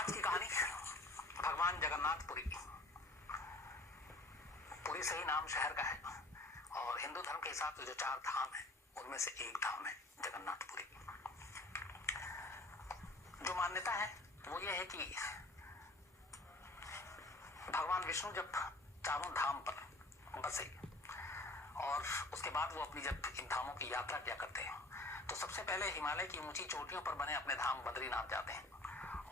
आज की कहानी भगवान जगन्नाथपुरी। पुरी से ही नाम शहर का है और हिंदू धर्म के हिसाब से जो 4 धाम है उनमें से एक धाम है जगन्नाथपुरी। जो मान्यता है वो ये है कि भगवान विष्णु जब चारों धाम पर बसे और उसके बाद वो अपनी जब इन धामों की यात्रा किया करते हैं तो सबसे पहले हिमालय की ऊंची चोटियों पर बने अपने धाम बद्रीनाथ जाते हैं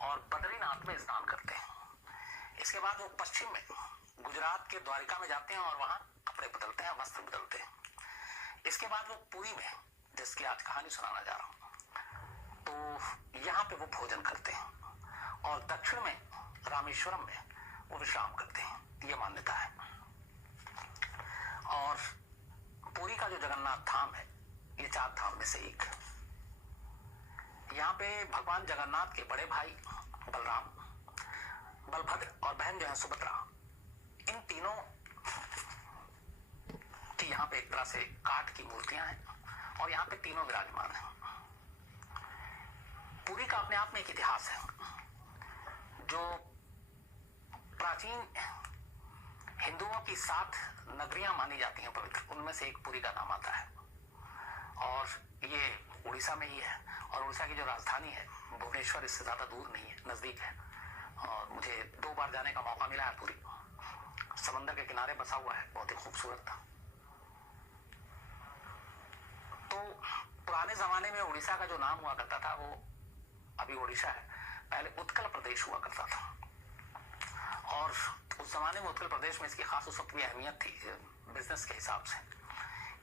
और बद्रीनाथ में स्नान करते हैं। इसके बाद वो पश्चिम में गुजरात के द्वारिका में जाते हैं और वहां कपड़े बदलते हैं, वस्त्र बदलते हैं। इसके बाद वो पुरी में, जिसकी आज कहानी सुनाना जा रहा हूं, तो यहाँ पे वो भोजन करते हैं और दक्षिण में रामेश्वरम में वो विश्राम करते हैं, ये मान्यता है। और पुरी का जो जगन्नाथ धाम है ये 4 धाम में से एक। यहाँ पे भगवान जगन्नाथ के बड़े भाई बलराम, बलभद्र और बहन जो है सुभद्रा, इन तीनों की यहाँ पे एक तरह से काठ की मूर्तियां हैं और यहाँ पे तीनों विराजमान हैं। पुरी का अपने आप में एक इतिहास है। जो प्राचीन हिंदुओं की 7 नगरियां मानी जाती हैं पवित्र, उनमें से एक पुरी का नाम आता है और ये उड़ीसा में ही है। और उड़ीसा की जो राजधानी है भुवनेश्वर इससे ज्यादा दूर नहीं है, नजदीक है। और मुझे 2 बार जाने का मौका मिला है। पुरी समंदर के किनारे बसा हुआ है, बहुत ही खूबसूरत था। तो पुराने जमाने में उड़ीसा का जो नाम हुआ करता था वो अभी ओडिशा है, पहले उत्कल प्रदेश हुआ करता था। और उस जमाने में उत्कल प्रदेश में इसकी खास उस वक्त भी अहमियत थी बिजनेस के हिसाब से,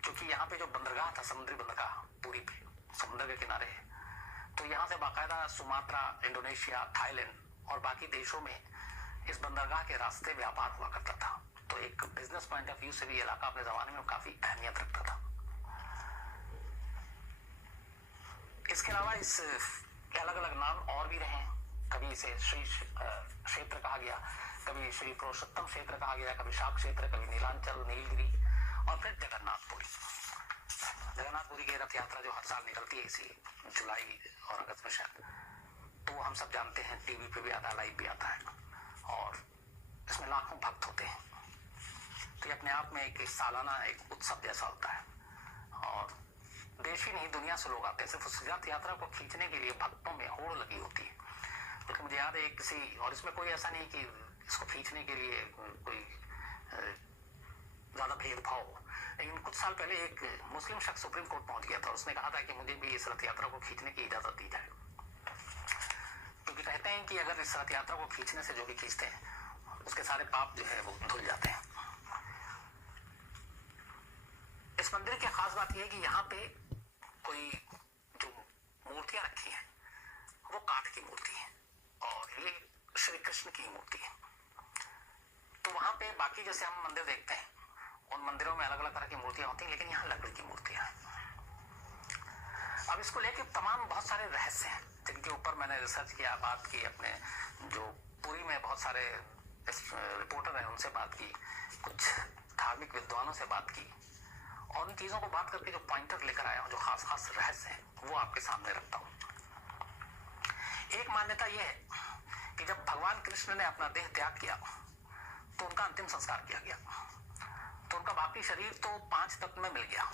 क्योंकि यहाँ पे जो बंदरगाह था, समुद्री बंदरगाह पुरी पे समुद्र के किनारे है, तो यहाँ से बाकायदा सुमात्रा, इंडोनेशिया, थाईलैंड और बाकी देशों में इस बंदरगाह के रास्ते व्यापार हुआ करता था। तो एक बिजनेस पॉइंट ऑफ व्यू से भी इलाका अपने जमाने में काफी अहमियत रखता था। इसके अलावा इस अलग अलग नाम और भी रहे। कभी इसे श्री क्षेत्र कहा गया, कभी श्री पुरुषोत्तम क्षेत्र कहा गया, कभी शाक क्षेत्र, कभी नीलांचल, नीलगिरी और फिर जगन्नाथपुरी। जगन्नाथपुरी की रथ यात्रा जो हर साल निकलती है इसी जुलाई और अगस्त में शायद, तो हम सब जानते हैं, टीवी पे भी आता है, लाइव भी आता है और इसमें लाखों भक्त होते हैं। तो ये अपने आप में एक सालाना एक उत्सव जैसा होता है और देश ही नहीं दुनिया से लोग आते हैं सिर्फ उस रथ यात्रा को खींचने के लिए। भक्तों में होड़ लगी होती है। लेकिन मुझे याद है किसी, और इसमें कोई ऐसा नहीं कि इसको खींचने के लिए कोई ज्यादा भेदभाव हो, लेकिन कुछ साल पहले एक मुस्लिम शख्स सुप्रीम कोर्ट पहुंच गया था। उसने कहा था कि मुझे भी इस रथ यात्रा को खींचने की इजाजत दी जाए, क्योंकि कहते हैं कि अगर इस रथ यात्रा को खींचने से जो भी खींचते हैं उसके सारे पाप जो है वो धुल जाते हैं। इस मंदिर की खास बात यह है कि यहाँ पे कोई जो मूर्तियां रखी हैं वो काठ की मूर्ति है और ये श्री कृष्ण की मूर्ति है। तो वहां पे बाकी जैसे हम मंदिर देखते हैं उन मंदिरों में अलग अलग तरह की मूर्तियां होती हैं, लेकिन यहाँ लकड़ी की मूर्तियां हैं। अब इसको लेके तमाम बहुत सारे रहस्य हैं जिनके ऊपर मैंने रिसर्च किया, बात की, अपने जो पुरी में बहुत सारे रिपोर्टर हैं उनसे बात की, कुछ धार्मिक विद्वानों से बात की और उन चीजों को बात करके जो पॉइंटर लेकर आया हूं, जो खास खास रहस्य हैं, वो आपके सामने रखता हूं। एक मान्यता यह है कि जब भगवान कृष्ण ने अपना देह त्याग किया तो उनका अंतिम संस्कार किया गया। तो उनका बाकी शरीर तो 5 तत्व में मिल गया,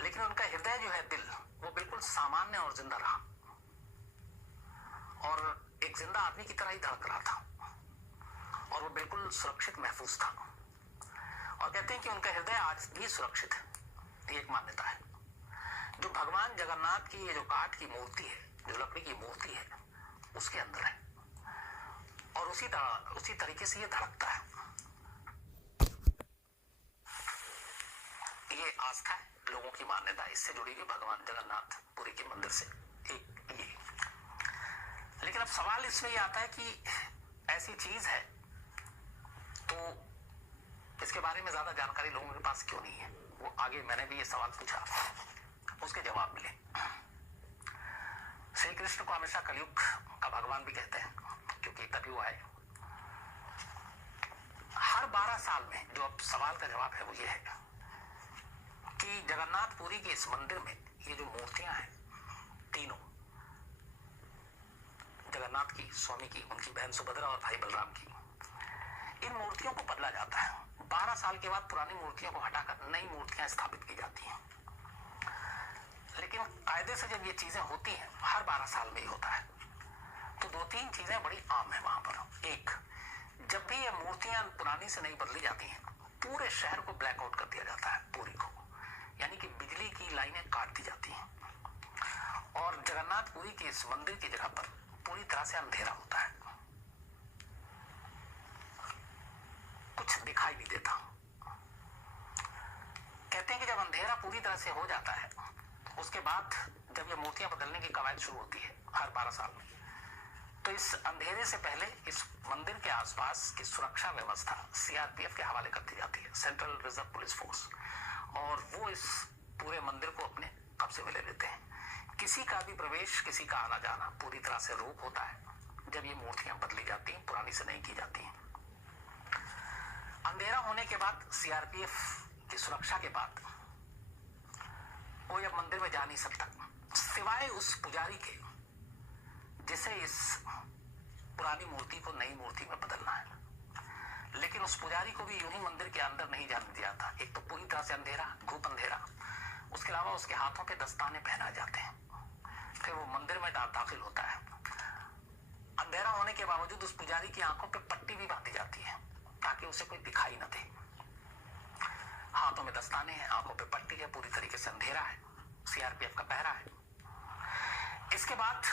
लेकिन उनका हृदय जो है, दिल, वो बिल्कुल सामान्य और जिंदा रहा और एक जिंदा आदमी की तरह ही धड़क रहा था और वो बिल्कुल सुरक्षित महफूज था। और कहते हैं कि उनका हृदय आज भी सुरक्षित है। ये एक मान्यता है। जो भगवान जगन्नाथ की ये जो काठ की मूर्ति है, जो लकड़ी की मूर्ति है, उसके अंदर है और उसी तरीके से ये धड़कता है। ये आस्था है, लोगों की मान्यता इससे जुड़ी हुई भगवान जगन्नाथ पुरी के मंदिर से एक ये। लेकिन अब सवाल इसमें ये आता है कि ऐसी चीज है तो इसके बारे में ज्यादा जानकारी लोगों के पास क्यों नहीं है। वो आगे मैंने भी ये सवाल पूछा, उसके जवाब मिले। श्री कृष्ण को हमेशा कलयुग का भगवान भी कहते हैं, क्योंकि तभी वो आए। हर 12 साल में जो अब सवाल का जवाब है वो ये है कि जगन्नाथपुरी के इस मंदिर में ये जो मूर्तियां हैं तीनों, जगन्नाथ की, स्वामी की, उनकी बहन सुभद्रा और भाई बलराम की, इन मूर्तियों को बदला जाता है। 12 साल के बाद पुरानी मूर्तियों को हटाकर नई मूर्तियां स्थापित की जाती हैं। लेकिन कायदे से जब ये चीजें होती हैं, हर 12 साल में ही होता है, तो 2-3 चीजें बड़ी आम है वहां पर। एक, जब भी ये मूर्तियां पुरानी से नई बदली जाती हैं, पूरे शहर को ब्लैकआउट कर दिया जाता है, पूरी को, यानी कि बिजली की लाइनें काट दी जाती हैं और जगन्नाथपुरी के इस मंदिर की जगह पर पूरी तरह से अंधेरा होता है, कुछ दिखाई नहीं देता। कहते हैं कि जब अंधेरा पूरी तरह से हो जाता है, उसके बाद जब ये मूर्तियां बदलने की कवायद शुरू होती है हर 12 साल में, तो इस अंधेरे से पहले इस मंदिर के आसपास की सुरक्षा व्यवस्था सीआरपीएफ के हवाले कर दी जाती है, सेंट्रल रिजर्व पुलिस फोर्स, और वो इस पूरे मंदिर को अपने कब्जे में ले लेते हैं। किसी का भी प्रवेश, किसी का आना जाना पूरी तरह से रोक होता है जब ये मूर्तियां बदली जाती हैं, पुरानी से नहीं की जाती हैं। अंधेरा होने के बाद, सीआरपीएफ की सुरक्षा के बाद, कोई अब मंदिर में जा नहीं सकता सिवाय उस पुजारी के जिसे इस पुरानी मूर्ति को नई मूर्ति में बदलना है। लेकिन उस पुजारी को भी यूं ही मंदिर के अंदर नहीं जाने दिया था। एक तो पूरी तरह से अंधेरा, धूप अंधेरा, उसके अलावा उसके हाथों पे दस्ताने पहनाए जाते हैं, फिर वो मंदिर में दाखिल होता है। अंधेरा होने के बावजूद उस पुजारी की आंखों पे पट्टी भी बांधी जाती है ताकि उसे कोई दिखाई न दे। हाथों में दस्ताने हैं, आंखों पे पट्टी है, पूरी तरीके से अंधेरा है, सीआरपीएफ का पहरा है। इसके बाद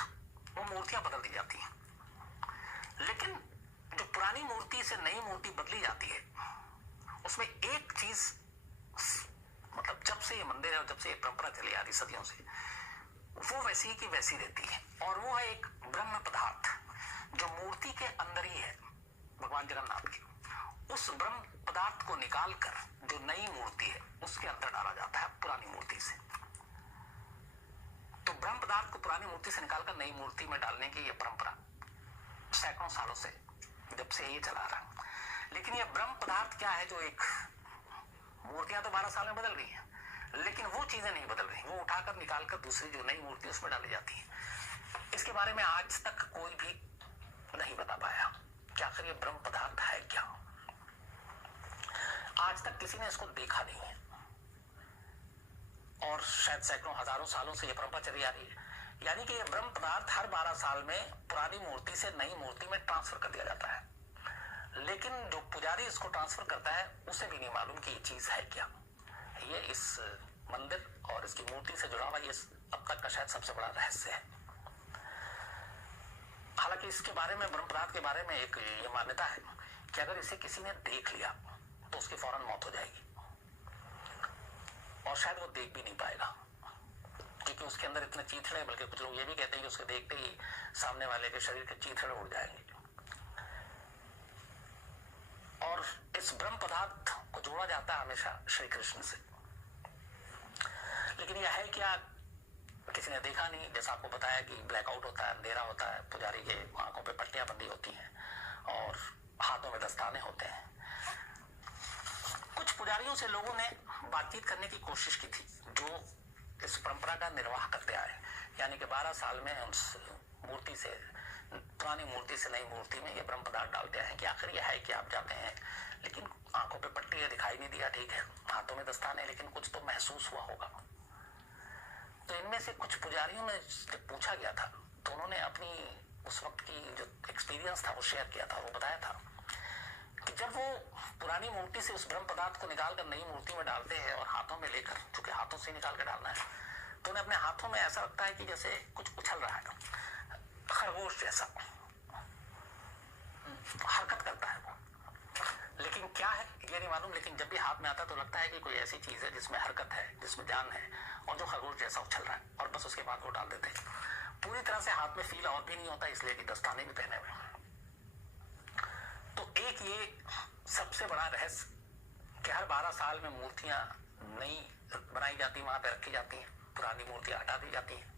वो मूर्तियां बदल दी जाती हैं। लेकिन जो पुरानी मूर्ति से नई मूर्ति बदली जाती है, उसमें एक चीज, मतलब जब से ये मंदिर है और जब से ये परंपरा चली आ रही सदियों से, वो वैसी की वैसी रहती है, और वो है एक ब्रह्म पदार्थ जो मूर्ति के अंदर ही है, भगवान जगन्नाथ की। उस ब्रह्म पदार्थ को निकालकर जो नई मूर्ति है उसके अंदर डाला जाता है पुरानी मूर्ति से। तो ब्रह्म पदार्थ को पुरानी मूर्ति से निकालकर नई मूर्ति में डालने की ये परंपरा सैकड़ों सालों से, जब से ये चला रहा। लेकिन ये ब्रह्म पदार्थ क्या है जो एक, मूर्तियां तो 12 साल में बदल रही हैं, लेकिन वो चीजें नहीं बदल रही, वो उठाकर निकालकर दूसरी जो नई मूर्ति उसमें डाली जाती है। इसके बारे में आज तक कोई भी नहीं बता पाया कि आखिर ये ब्रह्म पदार्थ है क्या। आज तक किसी ने इसको देखा नहीं है, और शायद सैकड़ों हजारों सालों से ये परंपरा चली आ रही है। यानी कि ये ब्रह्म पदार्थ हर 12 साल में पुरानी मूर्ति से नई मूर्ति में ट्रांसफर कर दिया जाता है। लेकिन जो पुजारी इसको ट्रांसफर करता है उसे भी नहीं मालूम कि ये चीज है क्या। ये इस मंदिर और इसकी मूर्ति से जुड़ा हुआ ये अब तक का शायद सबसे बड़ा रहस्य है। हालांकि इसके बारे में, ब्रह्म पदार्थ के बारे में एक ये मान्यता है कि अगर इसे किसी ने देख लिया तो उसकी फौरन मौत हो जाएगी, और शायद वो देख भी नहीं पाएगा, क्योंकि उसके अंदर इतने चीथड़े, बल्कि कुछ लोग ये भी कहते हैं कि उसके देखते ही सामने वाले के शरीर के चीथड़े उड़ जाएंगे। और इस ब्रह्म पदार्थ को जोड़ा जाता है हमेशा श्री कृष्ण से। लेकिन यह है क्या, किसी ने देखा नहीं। जैसा आपको बताया कि ब्लैकआउट होता है, अंधेरा होता है, पुजारी के आंखों पे पट्टियां बंधी होती हैं और हाथों में दस्ताने होते हैं। कुछ पुजारियों से लोगों ने बातचीत करने की कोशिश की थी जो इस परंपरा का निर्वाह करते आए, यानी कि 12 साल में उस मूर्ति से, पुरानी मूर्ति से नई मूर्ति में ये ब्रह्म पदार्थ डालते हैं कि आखिर यह है कि आप जाते हैं, लेकिन आंखों पे पट्टी है, दिखाई नहीं दिया, ठीक है, हाथों में दस्ताने, लेकिन कुछ तो महसूस हुआ होगा। तो इनमें से कुछ पुजारियों ने जब पूछा गया था तो उन्होंने अपनी उस वक्त की जो एक्सपीरियंस था वो शेयर किया था। वो बताया था कि जब वो पुरानी मूर्ति से उस ब्रह्म पदार्थ को निकालकर नई मूर्ति में डालते हैं और हाथों में लेकर, क्योंकि हाथों से निकाल कर डालना है, तो उन्हें अपने हाथों में ऐसा लगता है कि जैसे कुछ उछल रहा है, खरगोश जैसा हरकत करता है वो। लेकिन क्या है ये नहीं मालूम, लेकिन जब भी हाथ में आता है तो लगता है कि कोई ऐसी चीज है जिसमें हरकत है, जिसमें जान है, और जो खरगोश जैसा उछल रहा है, और बस उसके बाद वो डाल देते हैं। पूरी तरह से हाथ में फील और भी नहीं होता, इसलिए कि दस्ताने भी पहने हुए। तो एक ये सबसे बड़ा रहस्य कि हर 12 साल में मूर्तियां नई बनाई जाती, वहां पे रखी जाती हैं, पुरानी मूर्तियां हटा दी जाती हैं।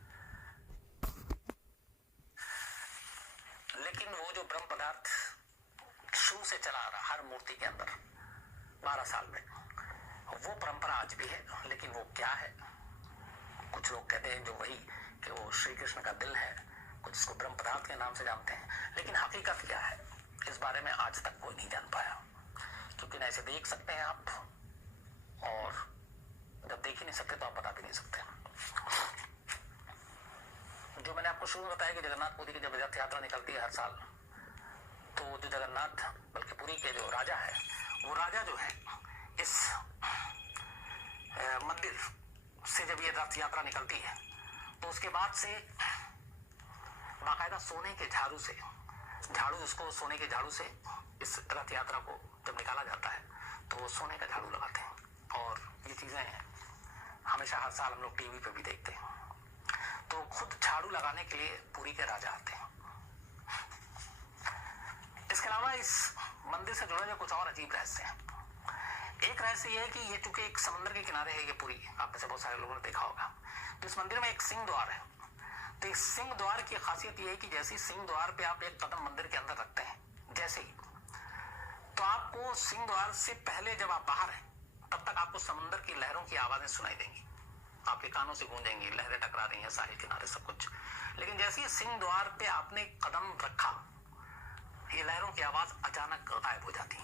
लेकिन वो जो ब्रह्म पदार्थ शुरू से चला आ रहा हर मूर्ति के अंदर 12 साल में, वो परंपरा आज भी है। लेकिन वो क्या है, कुछ लोग कहते हैं जो वही कि वो श्री कृष्ण का दिल है, कुछ इसको ब्रह्म पदार्थ के नाम से जानते हैं, लेकिन हकीकत क्या है इस बारे में आज तक कोई नहीं जान पाया, क्योंकि ना इसे देख सकते हैं आप, और जब देख ही नहीं सकते तो आप बता भी नहीं सकते। जो मैंने आपको शुरू में बताया कि जगन्नाथपुरी की जब रथ यात्रा निकलती है हर साल, तो जो जगन्नाथ बल्कि पुरी के जो राजा है, वो राजा जो है इस मंदिर से जब ये रथ यात्रा निकलती है तो उसके बाद से बाकायदा सोने के झाड़ू से, झाड़ू उसको सोने के झाड़ू से इस रथ यात्रा को जब निकाला जाता है तो वो सोने का झाड़ू लगाते हैं। और ये चीजें हमेशा हर साल हम लोग टीवी पे भी देखते हैं। तो खुद झाड़ू लगाने के लिए पुरी के राजा आते हैं। इसके अलावा इस मंदिर से जुड़े हुए कुछ और अजीब रहस्य हैं। एक रहस्य ये है कि ये चूंकि एक समुद्र के किनारे है, ये पुरी आप में से बहुत सारे लोगों ने देखा होगा, तो इस मंदिर में एक सिंह द्वार है। तो इस सिंह द्वार की खासियत ये है कि जैसे सिंह द्वार पे आप एक कदम मंदिर के अंदर रखते हैं, जैसे ही तो आपको सिंह द्वार से पहले जब आप बाहर हैं तब तक आपको समुद्र की लहरों की आवाजें सुनाई देंगी, आपके कानों से गूंजेंगी, लहरें टकरा रही हैं साहिल किनारे सब कुछ। लेकिन जैसे ही सिंह द्वार पे आपने कदम रखा, ये लहरों की आवाज अचानक गायब हो जाती है।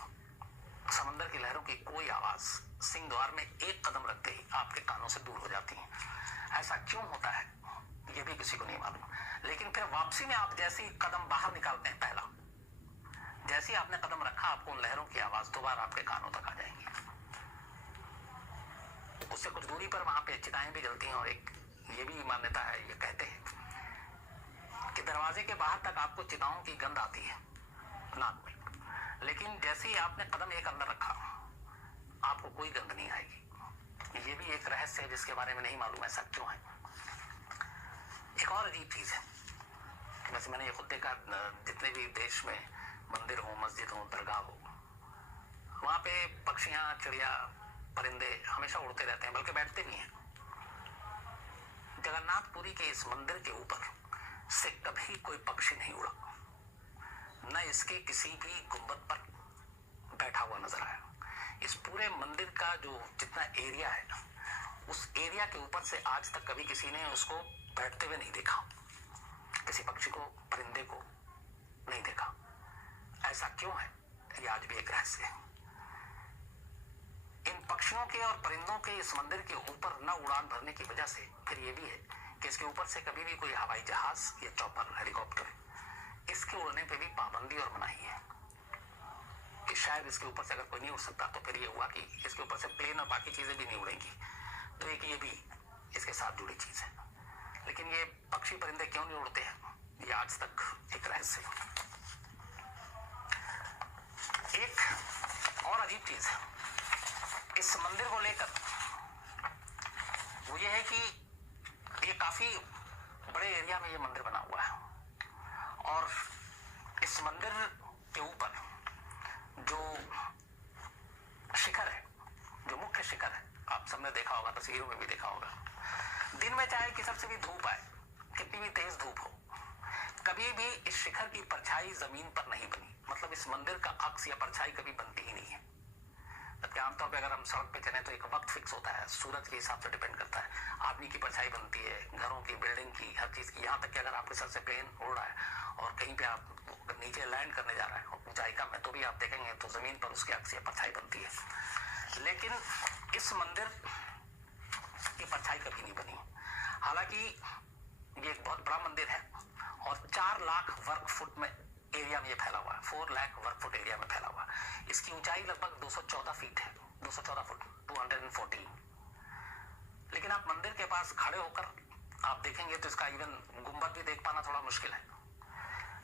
समुद्र की लहरों की कोई आवाज सिंह द्वार में एक कदम रखते ही आपके कानों से दूर हो जाती है। ऐसा क्यों होता है ये भी किसी को नहीं मालूम। लेकिन फिर वापसी में आप जैसे ही कदम बाहर निकालते हैं, पहला जैसे ही आपने कदम रखा, आपको उन लहरों की आवाज दोबारा आपके कानों तक आ जाएंगी। उससे कुछ दूरी पर वहां पे चिताएं भी जलती हैं, और एक ये भी मान्यता है, ये कहते हैं कि दरवाजे के बाहर तक आपको चिताओं की गंध आती है नाक में, लेकिन जैसे ही आपने कदम एक अंदर रखा आपको कोई गंध नहीं आएगी। ये भी एक रहस्य है जिसके बारे में नहीं मालूम ऐसा क्यों है। एक और अजीब चीज है, वैसे मैंने ये खुद देखा, जितने भी देश में मंदिर हो, मस्जिद हो, दरगाह हो, वहां पे पक्षियां, चिड़िया, परिंदे हमेशा उड़ते रहते हैं, बल्कि बैठते भी हैं। जगन्नाथपुरी के इस मंदिर के ऊपर से कभी कोई पक्षी नहीं उड़ा, न इसके किसी भी गुंबद पर बैठा हुआ नजर आया। इस पूरे मंदिर का जो जितना एरिया है, उस एरिया के ऊपर से आज तक कभी किसी ने उसको बैठते हुए नहीं देखा, किसी पक्षी को, परिंदे को नहीं देखा। ऐसा क्यों है ये आज भी एक रहस्य है। इन पक्षियों के और परिंदों के इस मंदिर के ऊपर न उड़ान भरने की वजह से फिर ये भी है कि इसके ऊपर से कभी भी कोई हवाई जहाज या चॉपर, हेलीकॉप्टर, इसके उड़ने पे भी पाबंदी और मनाही है कि शायद इसके ऊपर से अगर कोई नहीं उड़ सकता तो फिर ये हुआ कि इसके ऊपर से प्लेन और बाकी चीजें भी नहीं उड़ेंगी। तो एक ये भी इसके साथ जुड़ी चीज है। लेकिन ये पक्षी परिंदे क्यों नहीं उड़ते हैं, ये आज तक एक रहस्य है। एक और अजीब चीज है इस मंदिर को लेकर, वो ये है कि ये काफी बड़े एरिया में ये मंदिर बना हुआ है, और इस मंदिर के ऊपर जो शिखर है, जो मुख्य शिखर है, आप सबने देखा होगा, तस्वीरों में भी देखा होगा। दिन में चाहे कि सबसे भी धूप आए, कितनी भी तेज धूप हो, कभी भी इस शिखर की परछाई जमीन पर नहीं बनी। मतलब इस मंदिर का अक्स या परछाई कभी बनती ही नहीं है। जबकि आमतौर पे अगर हम सड़क पे चले तो एक वक्त फिक्स होता है, सूरज के हिसाब से डिपेंड करता है, आदमी की परछाई बनती है, घरों की, बिल्डिंग की, हर चीज की। यहाँ तक कि अगर आपके सर से प्लेन उड़ रहा है और कहीं पे आप नीचे लैंड करने जा रहा है और ऊंचाई कम है, तो भी आप देखेंगे तो जमीन पर उसकी अक्स या परछाई बनती है। लेकिन इस मंदिर की परछाई कभी नहीं बनी। हालांकि ये एक बहुत बड़ा मंदिर है और 4 लाख वर्ग फुट में एरिया में ये फैला हुआ है, 4 लाख वर्ग फुट एरिया में फैला हुआ है। इसकी ऊंचाई लगभग 214 फीट है, 214 फुट, 214। लेकिन आप मंदिर के पास खड़े होकर आप देखेंगे तो इसका इवन गुंबद भी देख पाना थोड़ा मुश्किल है।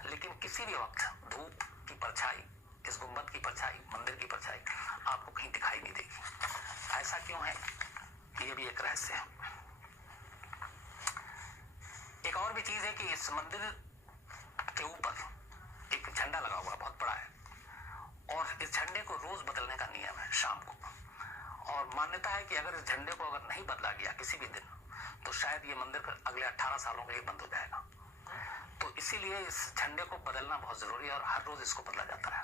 लेकिन किसी भी वक्त धूप की परछाई, इस गुंबद की परछाई, मंदिर की परछाई आपको कहीं दिखाई नहीं देगी। ऐसा क्यों है, ये भी एक रहस्य है। एक और भी चीज है कि इस मंदिर के ऊपर एक झंडा लगा हुआ बहुत बड़ा है, और इस झंडे को रोज बदलने का नियम है शाम को। और मान्यता है कि अगर इस झंडे को अगर नहीं बदला गया किसी भी दिन, तो शायद ये मंदिर अगले 18 सालों के लिए बंद हो जाएगा। तो इसीलिए इस झंडे को बदलना बहुत जरूरी है और हर रोज इसको बदला जाता है।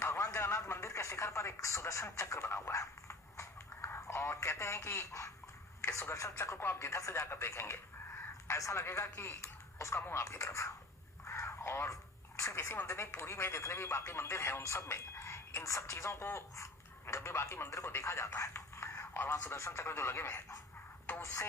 भगवान जगन्नाथ मंदिर के शिखर पर एक सुदर्शन चक्र बना हुआ है, और कहते हैं कि इस सुदर्शन चक्र को आप जिधर से जाकर देखेंगे ऐसा लगेगा कि उसका मुंह आपकी तरफ है। और सिर्फ इसी मंदिर नहीं, पूरी में जितने भी बाकी मंदिर हैं उन सब में इन सब चीजों को, जब भी बाकी मंदिर को देखा जाता है और वहां सुदर्शन चक्र जो लगे हुए हैं, तो उससे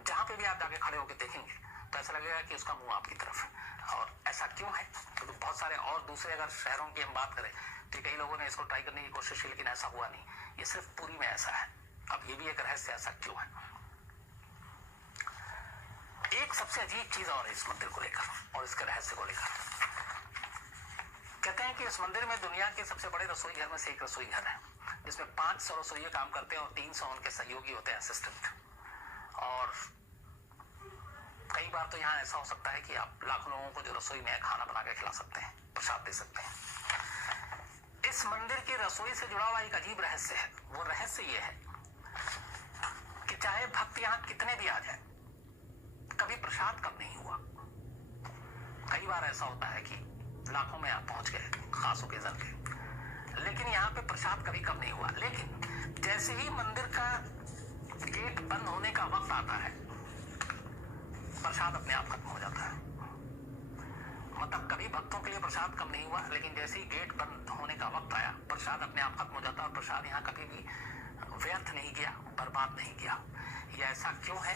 जहां पे भी आप जाके खड़े होकर देखेंगे तो ऐसा लगेगा कि उसका मुंह आपकी तरफ है। और ऐसा क्यों है? क्योंकि बहुत सारे और दूसरे अगर शहरों की हम बात करें तो कई लोगों ने इसको ट्राई करने की कोशिश की, लेकिन ऐसा हुआ नहीं। ये सिर्फ पुरी में ऐसा है। अब ये भी एक रहस्य, ऐसा क्यों है? एक सबसे अजीब चीज और है इस मंदिर को लेकर और इसके रहस्य को लेकर। कहते हैं कि इस मंदिर में दुनिया के सबसे बड़े रसोई घर में से एक रसोई घर है, जिसमें 500 रसोई काम करते हैं और 300 उनके सहयोगी होते हैं, असिस्टेंट। और कई बार तो यहाँ ऐसा हो सकता है कि आप लाखों लोगों को जो रसोई में खाना बना के खिला सकते हैं, प्रसाद दे सकते हैं। इस मंदिर की रसोई से जुड़ा हुआ एक अजीब रहस्य है। वो रहस्य ये है कि चाहे भक्त यहाँ कितने भी आ जाए, कभी प्रसाद कम नहीं हुआ। कई बार ऐसा होता है कि लाखों में आप पहुंच गए खास ओकेजन के, लेकिन यहाँ पे प्रसाद कभी कम नहीं हुआ। लेकिन जैसे ही मंदिर का गेट बंद होने का वक्त आता है, प्रसाद अपने आप खत्म हो जाता है। मतलब कभी भक्तों के लिए प्रसाद कम नहीं हुआ, लेकिन जैसे ही गेट बंद होने का वक्त आया, प्रसाद अपने आप खत्म हो जाता है। और प्रसाद यहाँ कभी भी व्यर्थ नहीं गया, बर्बाद नहीं गया। ये ऐसा क्यों है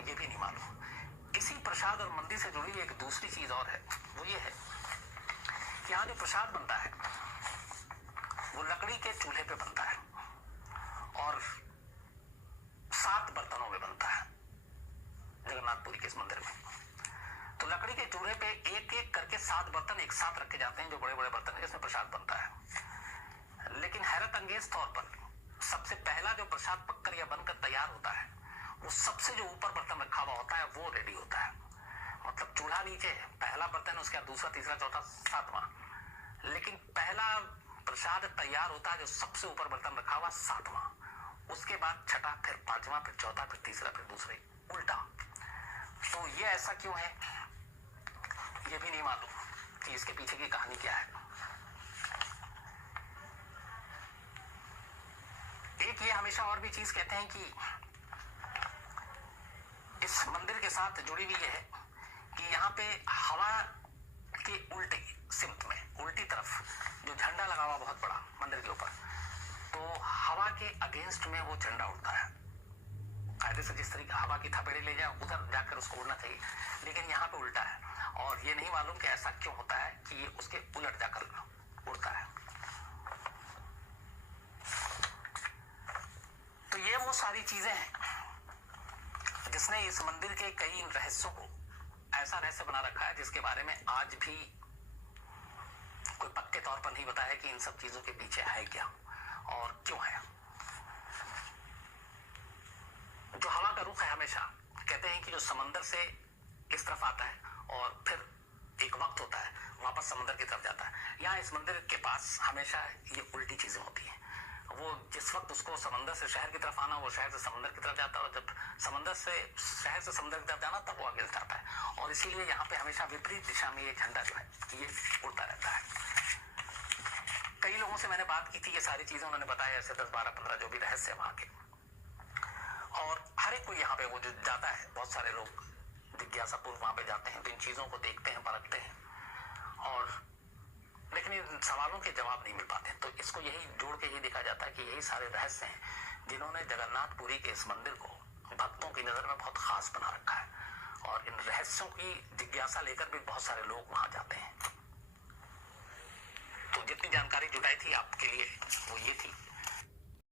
ये भी नहीं मालूम। इसी प्रसाद और मंदिर से जुड़ी एक दूसरी चीज और है, वो ये है कि यहाँ जो प्रसाद बनता है वो लकड़ी के चूल्हे पे बनता है और 7 बर्तनों में बनता है जगन्नाथपुरी के इस मंदिर में। तो लकड़ी के चूल्हे पे एक एक करके 7 बर्तन एक साथ रखे जाते हैं, जो बड़े बड़े बर्तन है जिसमें प्रसाद बनता है। लेकिन हैरत अंगेज तौर पर सबसे पहला जो प्रसाद पककर या बनकर तैयार होता है, वो सबसे जो ऊपर बर्तन रखा हुआ होता है वो रेडी होता है। मतलब चूल्हा नीचे, पहला बर्तन, उसके बाद दूसरा, तीसरा, चौथा, 7वां, लेकिन पहला प्रसाद तैयार होता है जो सबसे ऊपर बर्तन रखा हुआ 7वां, उसके बाद छठा, फिर 5वां, फिर चौथा, फिर तीसरा, फिर दूसरे, उल्टा। तो ये ऐसा क्यों है ये भी नहीं मालूम कि इसके पीछे की कहानी क्या है। एक ये हमेशा और भी चीज कहते हैं कि इस मंदिर के साथ जुड़ी हुई है कि यहाँ पे हवा के उल्टे सिमत में, उल्टी तरफ जो झंडा लगा हुआ बहुत बड़ा मंदिर के ऊपर, तो हवा के अगेंस्ट में वो झंडा उड़ता है। कायदे से जिस तरीके हवा की थपेड़ी ले जाए उधर जाकर उसको उड़ना चाहिए, लेकिन यहाँ पे उल्टा है। और ये नहीं मालूम कि ऐसा क्यों होता है कि ये उसके उलट जाकर उड़ता है। तो ये वो सारी चीजें हैं जिसने इस मंदिर के कई रहस्यों को ऐसा रहस्य बना रखा है, जिसके बारे में आज भी कोई पक्के तौर पर नहीं बताया कि इन सब चीजों के पीछे है क्या और क्यों है। जो हवा का रुख है, हमेशा कहते हैं कि जो समंदर से इस तरफ आता है और फिर एक वक्त होता है वापस समंदर की तरफ जाता है। यहाँ इस मंदिर के पास हमेशा ये उल्टी चीजें होती हैं। वो जिस वक्त उसको समंदर से शहर की तरफ आना, वो शहर से समंदर की तरफ जाता है, और जब समंदर से शहर से समंदर की तरफ जाना तब वो आगे जाता है। और इसीलिए यहाँ पे हमेशा विपरीत दिशा में ये झंडा जो है ये उड़ता रहता है। कई लोगों से मैंने बात की थी, ये सारी चीजें उन्होंने बताया, ऐसे 10, 12, 15 जो भी रहस्य है वहां के। और हर एक कोई यहाँ पे वो जो जाता है, बहुत सारे लोग जिज्ञासापूर्व वहां पे जाते हैं, तो इन चीजों को देखते हैं, परखते हैं, और लेकिन इन सवालों के जवाब नहीं मिल पाते। तो इसको यही जोड़ के ये देखा जाता है कि यही सारे रहस्य हैं जिन्होंने जगन्नाथपुरी के इस मंदिर को भक्तों की नजर में बहुत खास बना रखा है। और इन रहस्यों की जिज्ञासा लेकर भी बहुत सारे लोग वहां जाते हैं। तो जितनी जानकारी जुटाई थी आपके लिए वो ये थी।